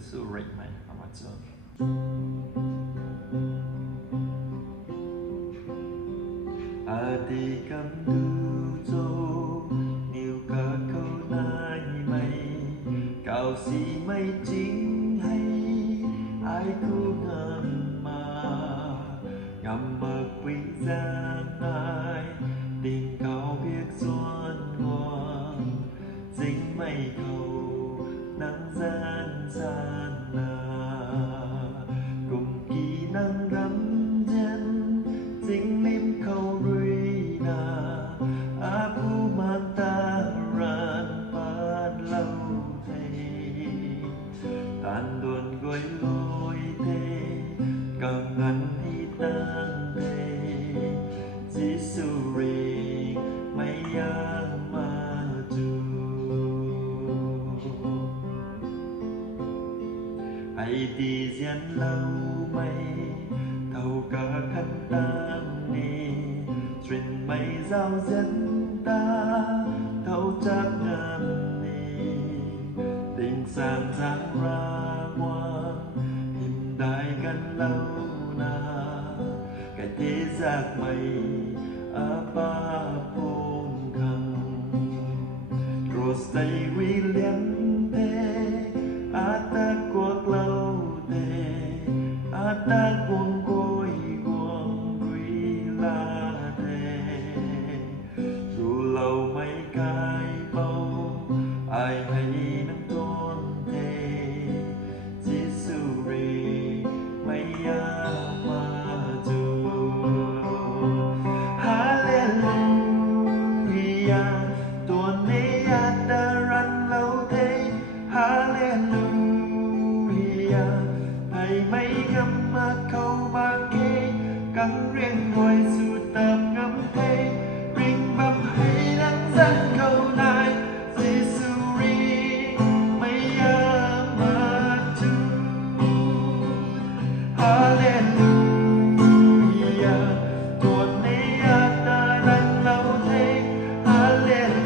sự rịnh mày ở mặt trường Ati kam tu cho nhiều cả câu nai mây cào xì mây chính hay ai cũng ngầm mà ngầm mơ quý giang ai tình cao biết xuân ngoan dính mây cầu nắng gian gian cùng kỳ nắng rắm chân dính lim khâu ruy aku mantaran pan lâu thầy tan đồn gối lối thế càng ngắn hi tan thế Jisuri maya maju ai đi diễn lâu mây thâu cả khăn tang ni truyền mây giao dẫn ta thâu chắc ngam ni tình sang dáng ra ngoan hình đại gần lâu na cái thế giác mây apa pun khăn rồi say William thế ata cuộc lâu thế ata cuồng côi cuồng quy la thế dù lâu mấy cái bầu ai hay nắng tôn thế Jisuri maya maju Hallelujah tuần này đã răn lâu thế Hallelujah thầy mấy ngâm mà câu ba kê cắn riêng ngồi dù tập ngâm thế ring băm hay nắng dẫn câu này Jisuri maya maju Hallelujah tuần này đã răn lâu thế Hallelujah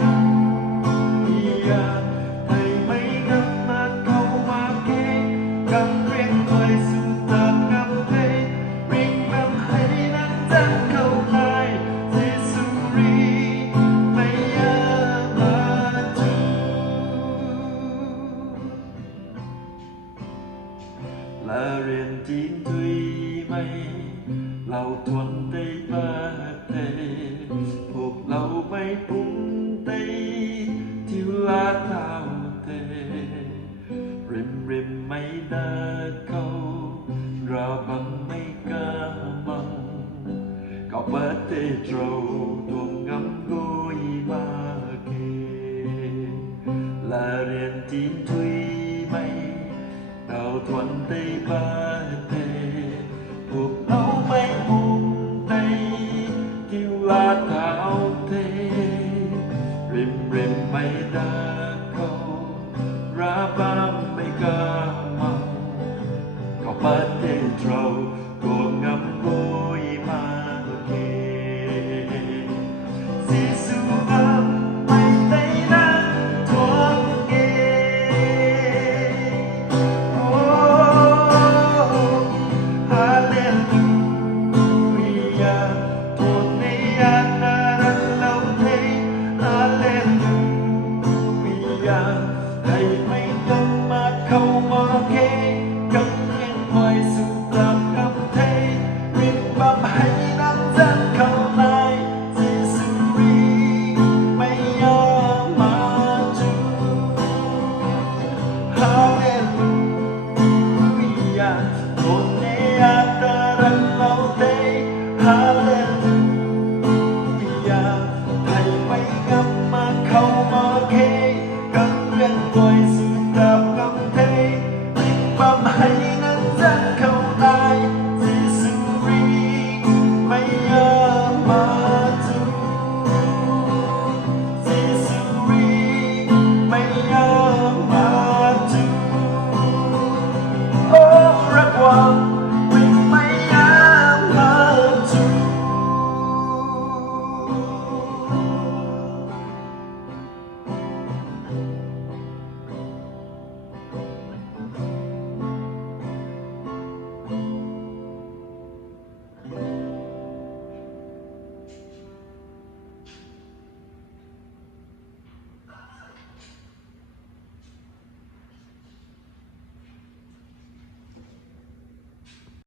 thầy mấy ngâm mà câu ba kê cắn riêng ngồi dù tập ngâm thế ring băm hay nắng dẫn câu này Jisuri maya maju là riêng chín tuy mây lâu thuần tây ba tê thuộc lâu bay bung tây thiếu lá thao tê rim rim mây đa câu ra bằng mây ca măng cậu bớt tê trâu tuồng ngắm gối ba kê là riêng chín tuy mây đào thuần tây ba tê thuộc lâu mây bung tây thiếu lá thao tê rim rim mây đa câu ra bám mây ca măng cậu bắt tê trâu tuồng ngắm gối ma kê Giêsu ngắm mây tây nắng thuồng nghê Hallelujah tuần này đã răn lâu thế Hallelujah thầy mấy ngâm mà không mơ kê cấm ngang ngoài dù